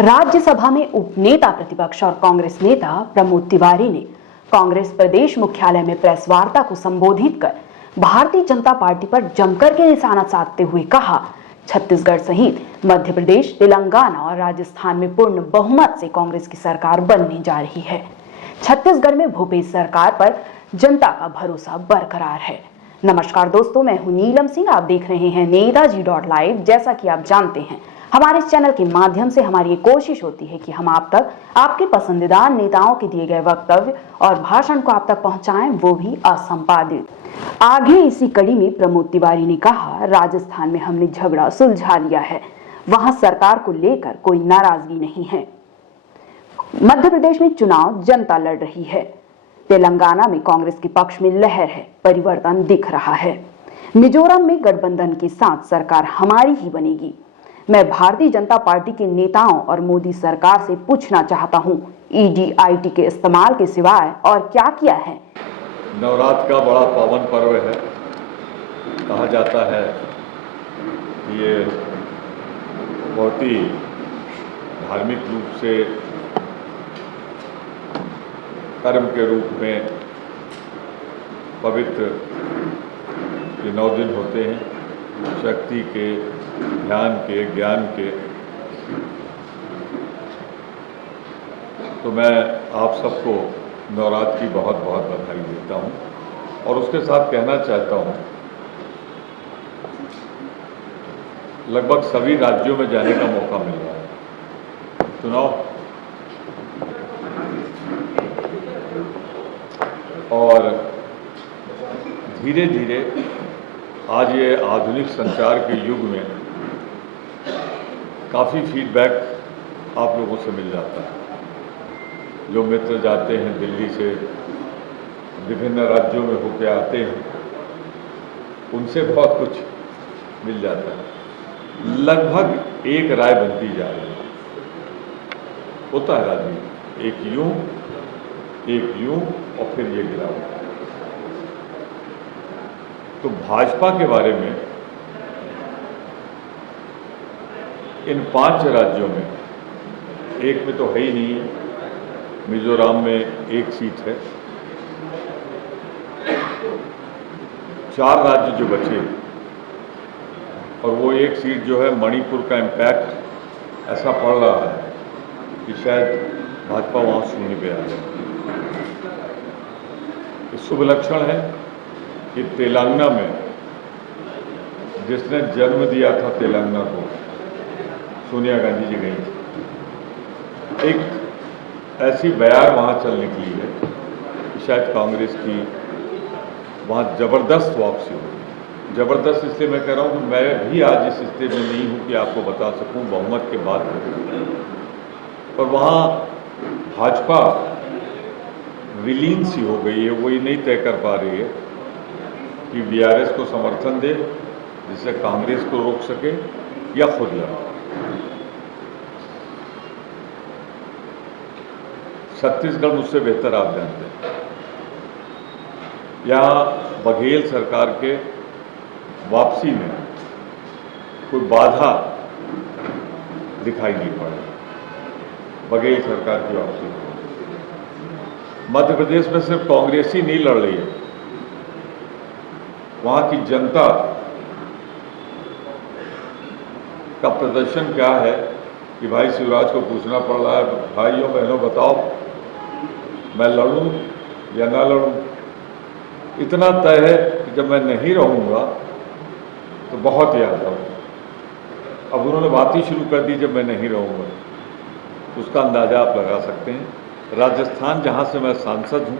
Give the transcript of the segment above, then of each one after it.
राज्यसभा में उपनेता प्रतिपक्ष और कांग्रेस नेता प्रमोद तिवारी ने कांग्रेस प्रदेश मुख्यालय में प्रेस वार्ता को संबोधित कर भारतीय जनता पार्टी पर जमकर के निशाना साधते हुए कहा, छत्तीसगढ़ सहित मध्य प्रदेश, तेलंगाना और राजस्थान में पूर्ण बहुमत से कांग्रेस की सरकार बनने जा रही है। छत्तीसगढ़ में भूपेश सरकार पर जनता का भरोसा बरकरार है। नमस्कार दोस्तों, मैं हूं नीलम सिंह। आप देख रहे हैं नेताजी.live। जैसा कि आप जानते हैं, हमारे इस चैनल के माध्यम से हमारी ये कोशिश होती है कि हम आप तक आपके पसंदीदा नेताओं के दिए गए वक्तव्य और भाषण को आप तक पहुंचाएं, वो भी असंपादित। आगे इसी कड़ी में प्रमोद तिवारी ने कहा, राजस्थान में हमने झगड़ा सुलझा लिया है, वहां सरकार को लेकर कोई नाराजगी नहीं है। मध्य प्रदेश में चुनाव जनता लड़ रही है। तेलंगाना में कांग्रेस के पक्ष में लहर है, परिवर्तन दिख रहा है। मिजोरम में गठबंधन के साथ सरकार हमारी ही बनेगी। मैं भारतीय जनता पार्टी के नेताओं और मोदी सरकार से पूछना चाहता हूं, ईडी/आईटी के इस्तेमाल के सिवाय और क्या किया है। नवरात्र का बड़ा पावन पर्व है। कहा जाता है कि ये बहुत ही धार्मिक रूप से कर्म के रूप में पवित्र ये 9 दिन होते हैं, शक्ति के, ध्यान के, ज्ञान के। तो मैं आप सबको नवरात्र की बहुत बहुत बधाई देता हूँ और उसके साथ कहना चाहता हूँ, लगभग सभी राज्यों में जाने का मौका मिल रहा है। चुनाव और धीरे धीरे आज ये आधुनिक संचार के युग में काफ़ी फीडबैक आप लोगों से मिल जाता है। जो मित्र जाते हैं दिल्ली से, विभिन्न राज्यों में होकर आते हैं, उनसे बहुत कुछ मिल जाता है। लगभग एक राय बनती जा रही है। होता है राजनीति, एक यूं और फिर ये गिरावट। तो भाजपा के बारे में इन 5 राज्यों में, एक में तो है ही नहीं है, मिजोरम में 1 सीट है, 4 राज्य जो बचे और वो 1 सीट जो है मणिपुर का इम्पैक्ट ऐसा पड़ रहा है कि शायद भाजपा वहाँ शून्य पे आ जाए। शुभ लक्षण है कि तेलंगाना में जिसने जन्म दिया था तेलंगाना को, सोनिया गांधी जी गई थी। एक ऐसी बयार वहाँ चल निकली है कि शायद कांग्रेस की वहाँ ज़बरदस्त वापसी होगी। ज़बरदस्त इसलिए मैं कह रहा हूँ कि मैं भी आज इस स्थिति में नहीं हूँ कि आपको बता सकूँ बहुमत के बाद, पर वहाँ भाजपा विलीन सी हो गई है। वो ये नहीं तय कर पा रही है कि बीआरएस को समर्थन दे जिससे कांग्रेस को रोक सके या खुद लड़े। छत्तीसगढ़ मुझसे बेहतर आप जानते हैं, यहाँ बघेल सरकार के वापसी में कोई बाधा दिखाई नहीं पड़ रही। बघेल सरकार की वापसी मध्य प्रदेश में सिर्फ कांग्रेस ही नहीं लड़ रही है, वहाँ की जनता का प्रदर्शन क्या है कि भाई शिवराज को पूछना पड़ रहा है, भाइयों बहनों बताओ मैं लड़ूं या ना लड़ूं। इतना तय है कि जब मैं नहीं रहूंगा तो बहुत याद आऊंगा। अब उन्होंने बात ही शुरू कर दी जब मैं नहीं रहूंगा, उसका अंदाजा आप लगा सकते हैं। राजस्थान, जहां से मैं सांसद हूं,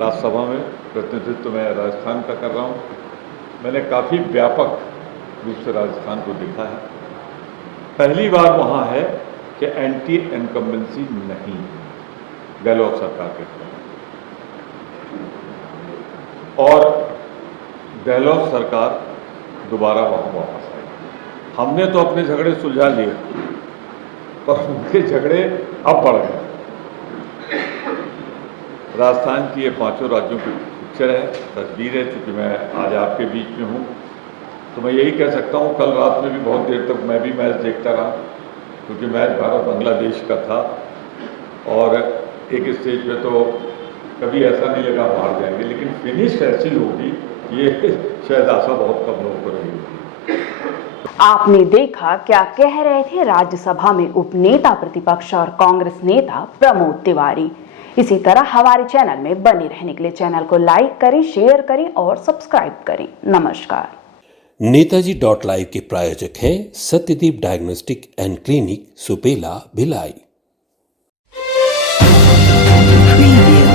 राज्यसभा में प्रतिनिधित्व मैं राजस्थान का कर रहा हूं, मैंने काफ़ी व्यापक रूप से राजस्थान को देखा है। पहली बार वहां है कि एंटी इनकम्बेंसी नहीं गहलोत सरकार के खिलाफ, और गहलोत सरकार दोबारा वहां वापस आई। हमने तो अपने झगड़े सुलझा लिए, पर उनके झगड़े अब बढ़ गए। राजस्थान की ये 5 राज्यों की पिक्चर है, तस्वीर है। चूँकि मैं आज आपके बीच में हूँ तो मैं यही कह सकता हूँ, कल रात में भी बहुत देर तक मैं भी मैच देखता रहा। क्योंकि मैच भारत बांग्लादेश का था और एक स्टेज पे तो कभी ऐसा नहीं लगा हार जाएंगे, लेकिन फिनिश ऐसी होगी ये शायद आशा बहुत कम लोगों को रही होगी। आपने देखा क्या कह रहे थे राज्यसभा में उपनेता प्रतिपक्ष और कांग्रेस नेता प्रमोद तिवारी। इसी तरह हमारे चैनल में बने रहने के लिए चैनल को लाइक करें, शेयर करें और सब्सक्राइब करें। नमस्कार। नेताजी.live के प्रायोजक हैं Satyadeep diagnostic and clinic, Supela, Bhilai. Preview.